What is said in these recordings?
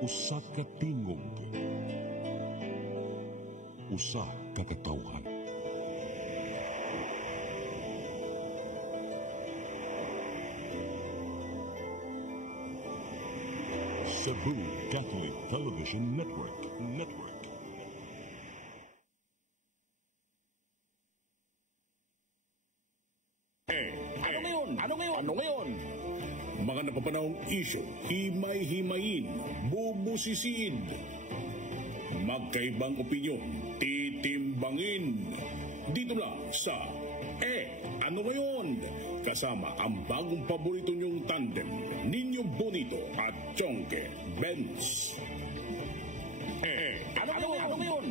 Usa ka tingog, usa ka katawhan. Cebu Catholic Television Network. Ano ngayon? Mga napapanahong isyo, himay-himayin, bubusisiin. Magkaibang opinyon, titimbangin. Dito lang sa Ano Ngayon? Kasama ang bagong paborito niyong tandem, Ninyo Bonito at Chonke Benz. Ano ngayon? Ano ngayon?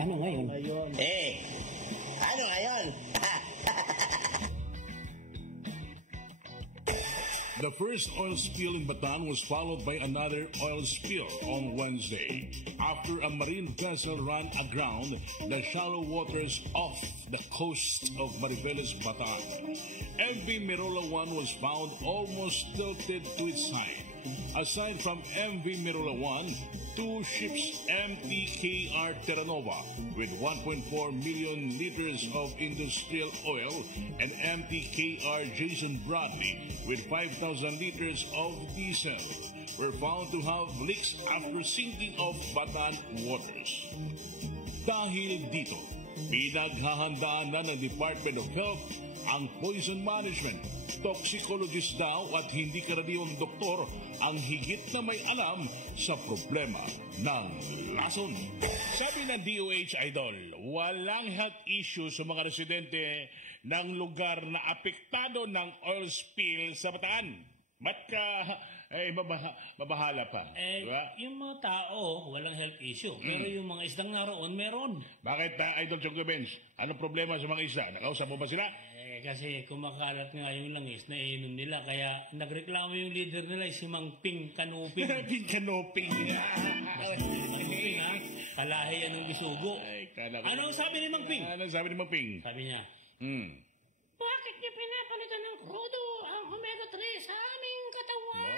Ano ngayon? Ano ngayon? The first oil spill in Bataan was followed by another oil spill on Wednesday. After a marine vessel ran aground the shallow waters off the coast of Mariveles, Bataan. MV Merola 1 was found almost tilted to its side. Aside from MV Merola 1, two ships MTKR Terranova with 1.4 million liters of industrial oil and MTKR Jason Bradley with 5,000 liters of diesel were found to have leaks after sinking off Bataan waters. Dahil dito, pinaghahandaan na ng Department of Health ang poison management. Toxicologist daw at hindi karaniwang doktor ang higit na may alam sa problema ng lason. Sabi ng DOH Idol, walang health issue sa mga residente ng lugar na apektado ng oil spill sa Bataan. Ba't ka mabahala pa? Diba? Yung mga tao, walang health issue. Pero yung mga isdang naroon, meron. Bakit, Idol Chonke Benz? Anong problema sa mga isda? Nakausap mo ba sila? Kasi kumakalat nga yung langis na inom nila. Kaya nagreklamo yung leader nila, si Mang Ping Kanuping. Ping Kanuping. Mang Ping, ha? Kalahi yan ng bisugo. Anong sabi ni Mang Ping? Anong sabi ni Mang Ping? Sabi niya, bakit niyo pinapalitan ng krudo ang omega-3 sa aming katawan?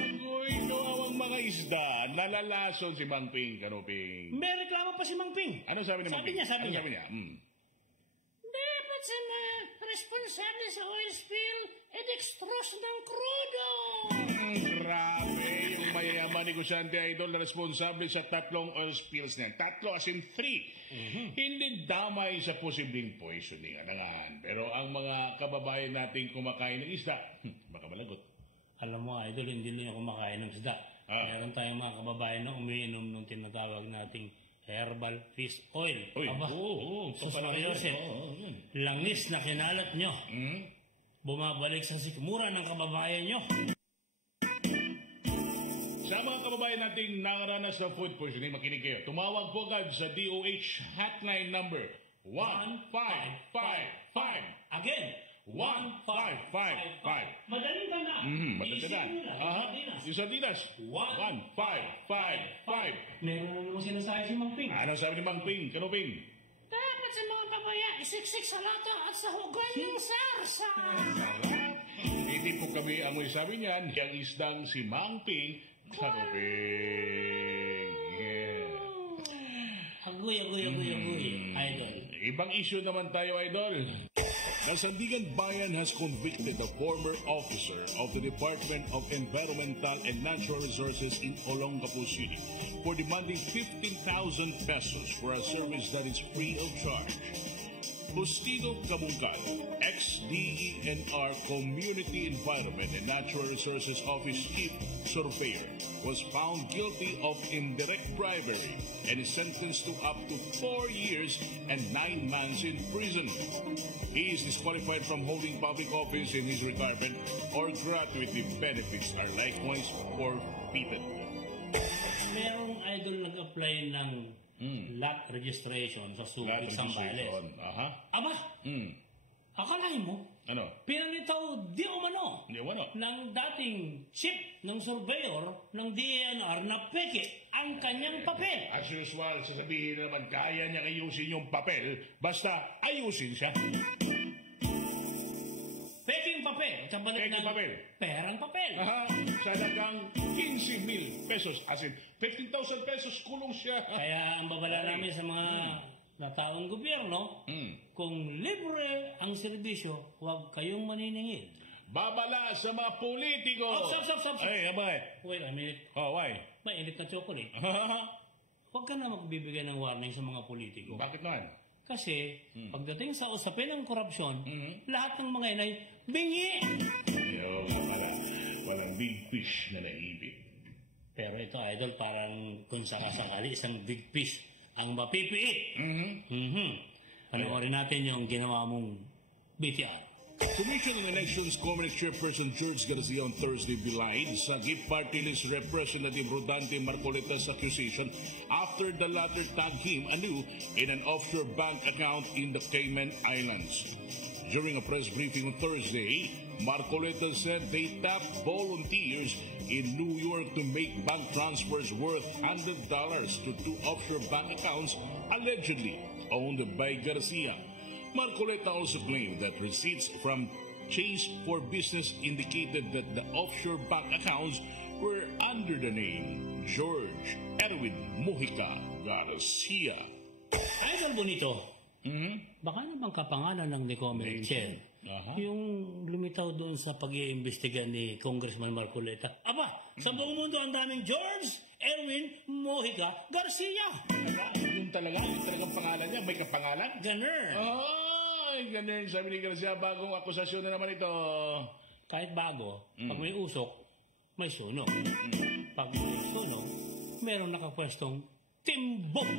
Agoy, kawawang mga isda. Nalalason si Mang Ping Kanuping. May reklamo pa si Mang Ping. Anong sabi ni Mang Ping? Sabi niya. Dapat sa mga responsable sa oil spill, edextros ng krudo. Grabe, yung mayayaman negosyante Idol na responsable sa tatlong oil spills niyan. Tatlo as in 3. Hindi damay sa posibleng poisoning. Pero ang mga kababayan nating kumakain ng isda, baka malagot. Alam mo, Idol, hindi lang kumakain ng isda. Meron tayong mga kababayan na umiinom ng tinatawag nating herbal fish oil. Langis na kinalat nyo. Bumabalik sa sikmura ng kababayan nyo. Sa mga kababayan nating nakaranas ng food poisoning, makinig kayo. Tumawag po agad sa DOH hotline number 1555. Again, 1555. Madaling ka na. Madaling ka na. Yung sardinas. 1555. Meron na naman sinasabi si Mang Ping. Anong sabi ni Mang Ping Kanuping? Dapat sa mga babaya, isiksik sa lata at sa hugan ng sarsa. Hindi po kami amoy sabi niyan. Yang isdang si Mang Ping Kanuping. Agoy. Idol. Ibang issue naman tayo, Idol. The Sandigan Bayan has convicted the former officer of the Department of Environmental and Natural Resources in Olongapo City for demanding 15,000 pesos for a service that is free of charge. Justino Cabungcal, ex-DENR Community Environment and Natural Resources Office Chief Surveyor, was found guilty of indirect bribery and is sentenced to up to 4 years and 9 months in prison. He is disqualified from holding public office in his retirement, or gratuity benefits are likewise forfeited. Merong Idol nag-apply ng lot registration sa Subic Sambales. Aha. Aba, Akalain mo, Ano? pinalitaw di umano Hindi mo, ano? ng dating chief ng surveyor ng DENR na peke ang kanyang papel. As usual, sasabihin na naman, kaya niyang ayusin yung papel, basta ayusin siya. Peking papel. Sa balik Peking ng papel. perang papel. Aha, sa halagang 15,000 pesos. As in, 15,000 pesos kulong siya. Kaya ang babala namin sa mga nataong gobyerno, kung libre ang serbisyo, huwag kayong maniningil. Babala sa mga politiko. Stop. Ay, abay. Wait a minute. Oh, why? Mainit na chocolate. Huwag ka na magbibigay ng warning sa mga politiko. Bakit man? Kasi, pagdating sa usapin ng korupsyon, lahat ng mga inay, bingi! Yo, walang big fish na naibig. Pero ito, idol, parang kung sakasakali, isang big fish ang mapipiit. Panoorin natin yung ginawa mong BTR. Commission on Elections Comelec Chairperson George Garcia on Thursday belied sa gift party list Representative Rodante Marcoleta's accusation after the latter tagged him anew in an offshore bank account in the Cayman Islands. During a press briefing on Thursday, Marcoleta said they tapped volunteers in New York to make bank transfers worth $100 to two offshore bank accounts allegedly owned by Garcia. Marcoleta also claimed that receipts from Chase for Business indicated that the offshore bank accounts were under the name George Erwin Mojica Garcia. Idol Bonito, baka naman kapangalan ng Nicomelec Chair, yung lumitaw doon sa pag-iimbestiga ni Congressman Marcoleta. Aba, sa buong mundo ang daming George Erwin Mojica Garcia. Yung talagang pangalan niya, may kapangalan? Ganun. Ay, ganun. Sabi ni Garcia, bagong akusasyon na naman ito. Kahit bago, pag may usok, may sunog. Pag may sunog, meron nakapwestong timbok.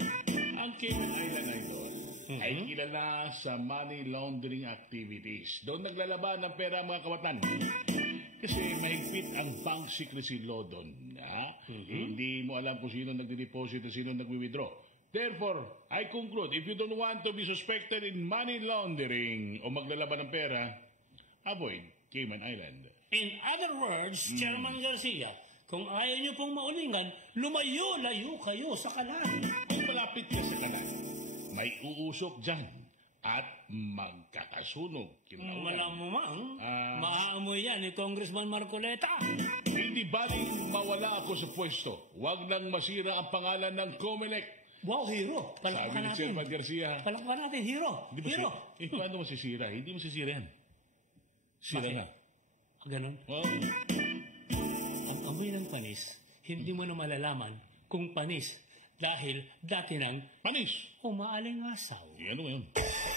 Ang Cayman Island Idol ay kilala sa money laundering activities. Doon naglalaban ng pera ang mga kawatan. Kasi mahigpit ang bank secrecy law doon. Hindi mo alam kung sino nagde-deposit at sino nagwi-withdraw. Therefore, I conclude, if you don't want to be suspected in money laundering o maglalaban ng pera, avoid Cayman Island. In other words, Chairman Garcia, kung ayaw niyo pong maulingan, lumayo-layo kayo sa kalan. Kung malapit ka sa kanan, may uusok dyan at magkakasunog. Malamang, maaamoy yan ni Congressman Marcoleta. Hindi baling mawala ako sa pwesto. Huwag nang masira ang pangalan ng Comelec. Wow, hero. Sabi Palakpan ni natin. Chairman Garcia. Palakpan natin, hero. Di ba Hero. paano masisira? Hindi masisira yan. Sira Bakit? nga. Ganun. Oh. Ang amoy ng panis, hindi mo na malalaman kung panis dahil dati nang Panis. umaalingasaw. Ano yun?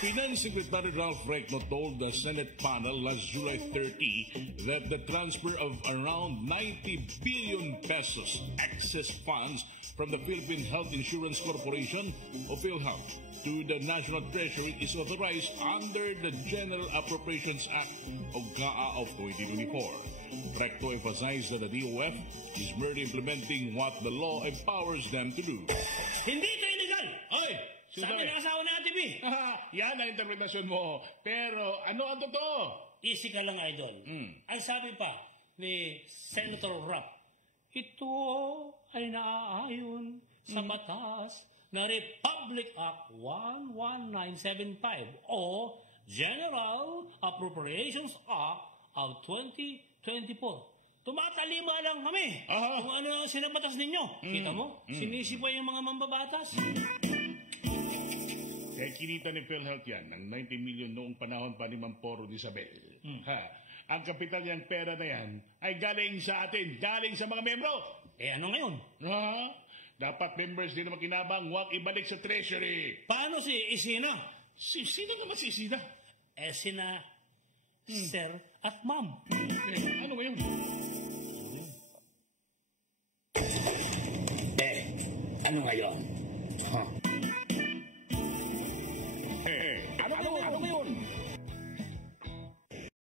Finance Secretary Ralph Recno told the Senate panel last July 30 that the transfer of around 90 billion pesos excess funds from the Philippine Health Insurance Corporation, o PhilHealth, to the National Treasury is authorized under the General Appropriations Act o GAA of 2024. Recto emphasized that the DOF is merely implementing what the law empowers them to do. Hindi ito illegal! Ay! Sabi ng asawa na TV. Yan ang interpretasyon mo. Pero ano ang totoo? Easy ka lang, idol. Ang sabi pa ni Senator Rapp, ito ay naaayon sa batas na Republic Act 11975 o General Appropriations Act of 2024. Tumatalima lang kami kung ano ang sinabatas ninyo. Kita mo? Sinisipa yung mga mambabatas. Kaya kinita ni PhilHealth yan ng 19 million noong panahon pa ni Mamporo de Isabel. Ang kapital niyang pera na yan ay galing sa atin, galing sa mga membro. Ano ngayon? Dapat members din na makinabang, huwag ibalik sa treasury. Paano si Isina? Sino naman si Isida? Sina Sir at Ma'am. Ano ngayon? Ano ngayon?